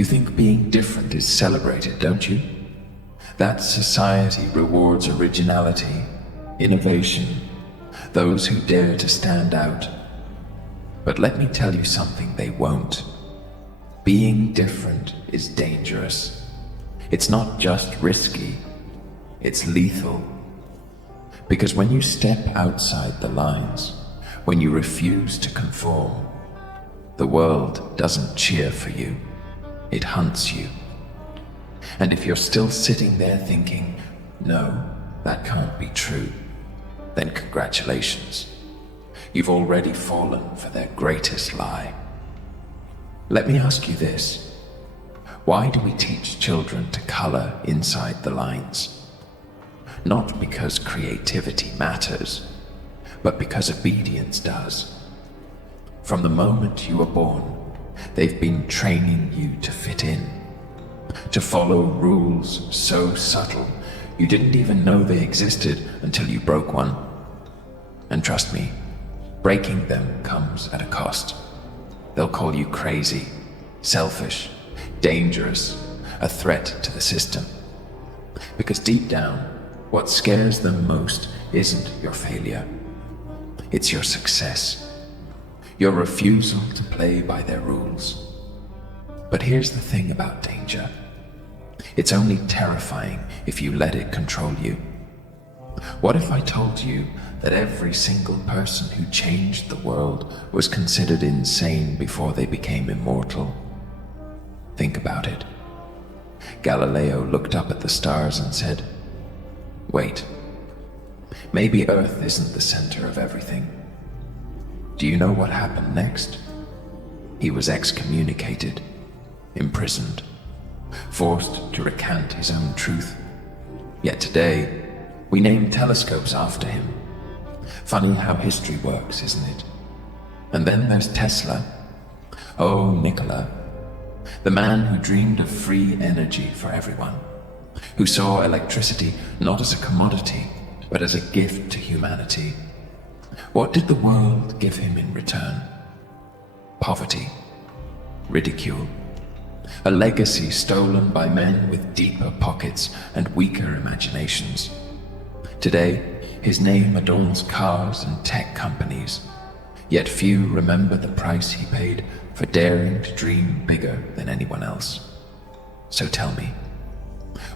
You think being different is celebrated, don't you? That society rewards originality, innovation, those who dare to stand out. But let me tell you something they won't. Being different is dangerous. It's not just risky, it's lethal. Because when you step outside the lines, when you refuse to conform, the world doesn't cheer for you, it hunts you. And if you're still sitting there thinking, no, that can't be true, then congratulations. You've already fallen for their greatest lie. Let me ask you this. Why do we teach children to color inside the lines? Not because creativity matters, but because obedience does. From the moment you were born, they've been training you to fit in, to follow rules so subtle you didn't even know they existed until you broke one. And trust me, breaking them comes at a cost. They'll call you crazy, selfish, dangerous, a threat to the system. Because deep down, what scares them most isn't your failure. It's your success, your refusal to play by their rules. But here's the thing about danger. It's only terrifying if you let it control you. What if I told you that every single person who changed the world was considered insane before they became immortal? Think about it. Galileo looked up at the stars and said, wait, maybe Earth isn't the center of everything. Do you know what happened next? He was excommunicated, imprisoned, forced to recant his own truth. Yet today, we name telescopes after him. Funny how history works, isn't it? And then there's Tesla. Oh, Nikola, the man who dreamed of free energy for everyone, who saw electricity not as a commodity, but as a gift to humanity. What did the world give him in return? Poverty, ridicule, a legacy stolen by men with deeper pockets and weaker imaginations. Today, his name adorns cars and tech companies, yet few remember the price he paid for daring to dream bigger than anyone else. So tell me,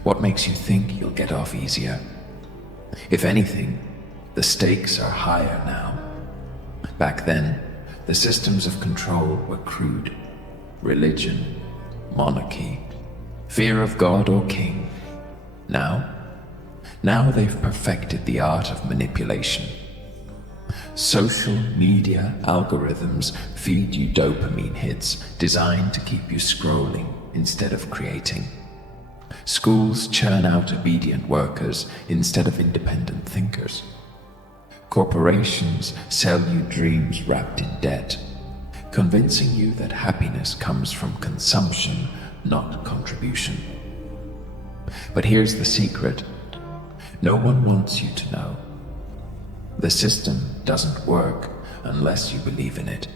what makes you think you'll get off easier? If anything, the stakes are higher now. Back then, the systems of control were crude. Religion, monarchy, fear of God or king. Now they've perfected the art of manipulation. Social media algorithms feed you dopamine hits designed to keep you scrolling instead of creating. Schools churn out obedient workers instead of independent thinkers. Corporations sell you dreams wrapped in debt, convincing you that happiness comes from consumption, not contribution. But here's the secret. No one wants you to know. The system doesn't work unless you believe in it.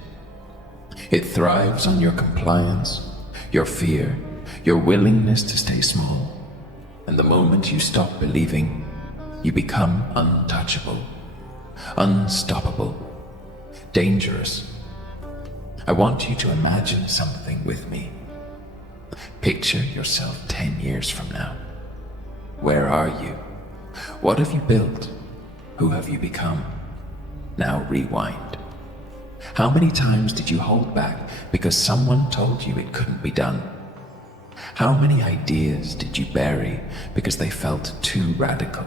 It thrives on your compliance, your fear, your willingness to stay small. And the moment you stop believing, you become untouchable, unstoppable, dangerous. I want you to imagine something with me. Picture yourself 10 years from now. Where are you? What have you built? Who have you become? Now rewind. How many times did you hold back because someone told you it couldn't be done? How many ideas did you bury because they felt too radical,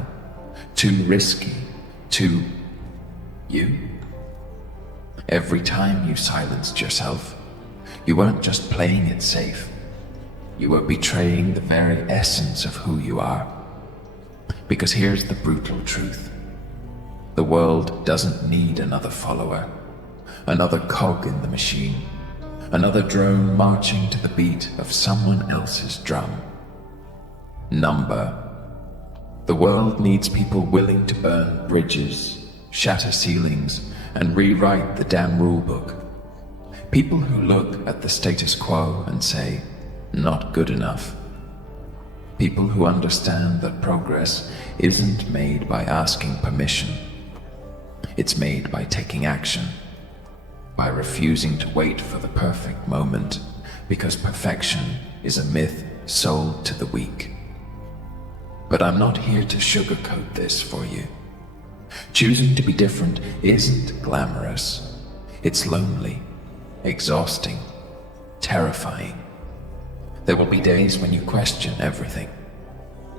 too risky, too you? Every time you silenced yourself, you weren't just playing it safe. You were betraying the very essence of who you are. Because here's the brutal truth. The world doesn't need another follower, another cog in the machine, another drone marching to the beat of someone else's drum. Number. The world needs people willing to burn bridges, shatter ceilings, and rewrite the damn rule book. People who look at the status quo and say, not good enough. People who understand that progress isn't made by asking permission. It's made by taking action, by refusing to wait for the perfect moment, because perfection is a myth sold to the weak. But I'm not here to sugarcoat this for you. Choosing to be different isn't glamorous. It's lonely, exhausting, terrifying. There will be days when you question everything.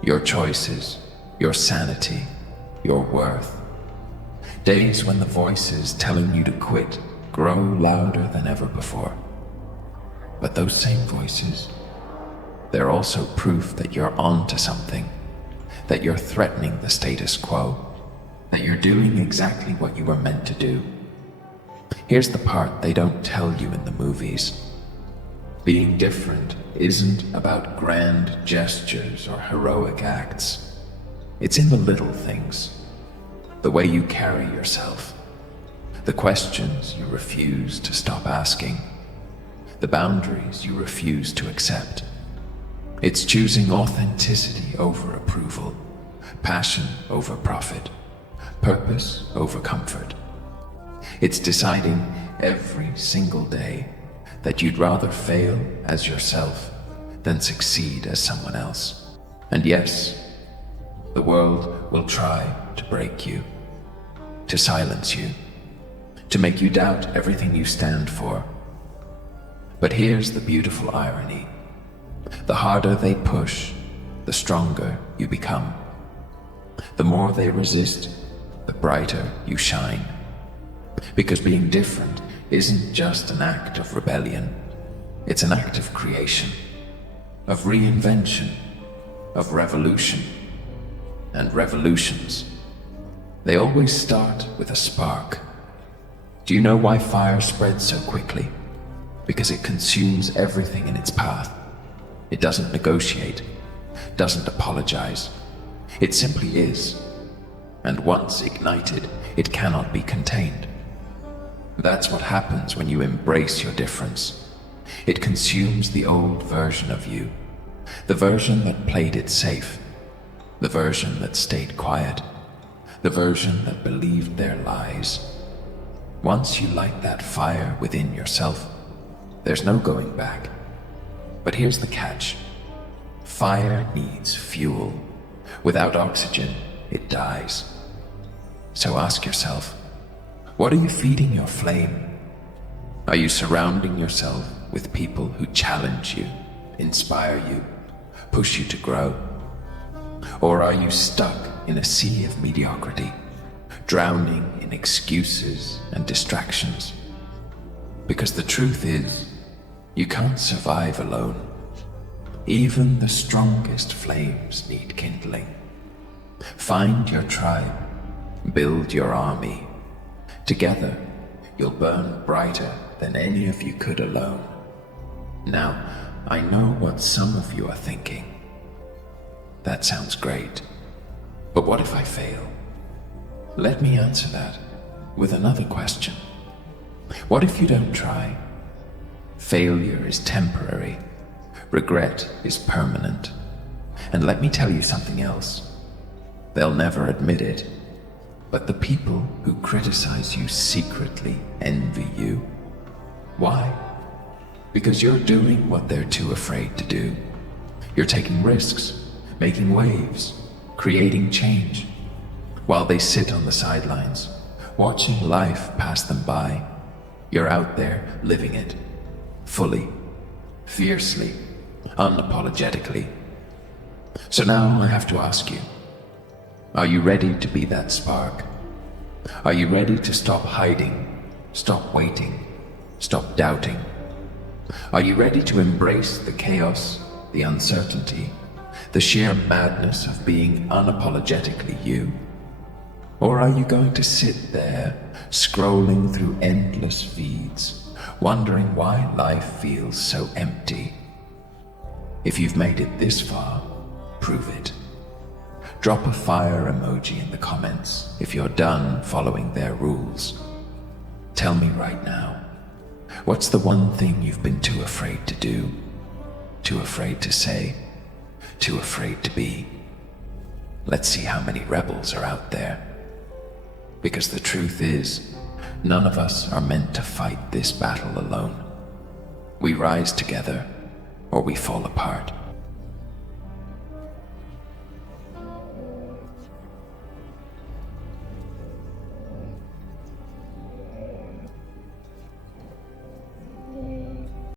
Your choices, your sanity, your worth. Days when the voices telling you to quit grow louder than ever before. But those same voices, they're also proof that you're onto something, that you're threatening the status quo, that you're doing exactly what you were meant to do. Here's the part they don't tell you in the movies. Being different isn't about grand gestures or heroic acts. It's in the little things, the way you carry yourself, the questions you refuse to stop asking, the boundaries you refuse to accept. It's choosing authenticity over approval, passion over profit, purpose over comfort. It's deciding every single day that you'd rather fail as yourself than succeed as someone else. And yes, the world will try to break you, to silence you, to make you doubt everything you stand for. But here's the beautiful irony. The harder they push, the stronger you become. The more they resist, the brighter you shine. Because being different isn't just an act of rebellion. It's an act of creation, of reinvention, of revolution. And revolutions, they always start with a spark. Do you know why fire spreads so quickly? Because it consumes everything in its path. It doesn't negotiate, doesn't apologize. It simply is. And once ignited, it cannot be contained. That's what happens when you embrace your difference. It consumes the old version of you, the version that played it safe, the version that stayed quiet, the version that believed their lies. Once you light that fire within yourself, there's no going back. But here's the catch. Fire needs fuel. Without oxygen, it dies. So ask yourself, what are you feeding your flame? Are you surrounding yourself with people who challenge you, inspire you, push you to grow? Or are you stuck in a sea of mediocrity, drowning in excuses and distractions? Because the truth is, you can't survive alone. Even the strongest flames need kindling. Find your tribe, build your army. Together, you'll burn brighter than any of you could alone. Now, I know what some of you are thinking. That sounds great, but what if I fail? Let me answer that with another question. What if you don't try? Failure is temporary. Regret is permanent. And let me tell you something else. They'll never admit it, but the people who criticize you secretly envy you. Why? Because you're doing what they're too afraid to do. You're taking risks, making waves, creating change, while they sit on the sidelines, watching life pass them by. You're out there living it, fully, fiercely, unapologetically. So now I have to ask you, are you ready to be that spark? Are you ready to stop hiding, stop waiting, stop doubting? Are you ready to embrace the chaos, the uncertainty, the sheer madness of being unapologetically you? Or are you going to sit there, scrolling through endless feeds, wondering why life feels so empty? If you've made it this far, prove it. Drop a fire emoji in the comments if you're done following their rules. Tell me right now, what's the one thing you've been too afraid to do? too afraid to say, too afraid to be. Let's see how many rebels are out there. Because the truth is, none of us are meant to fight this battle alone. We rise together, or we fall apart.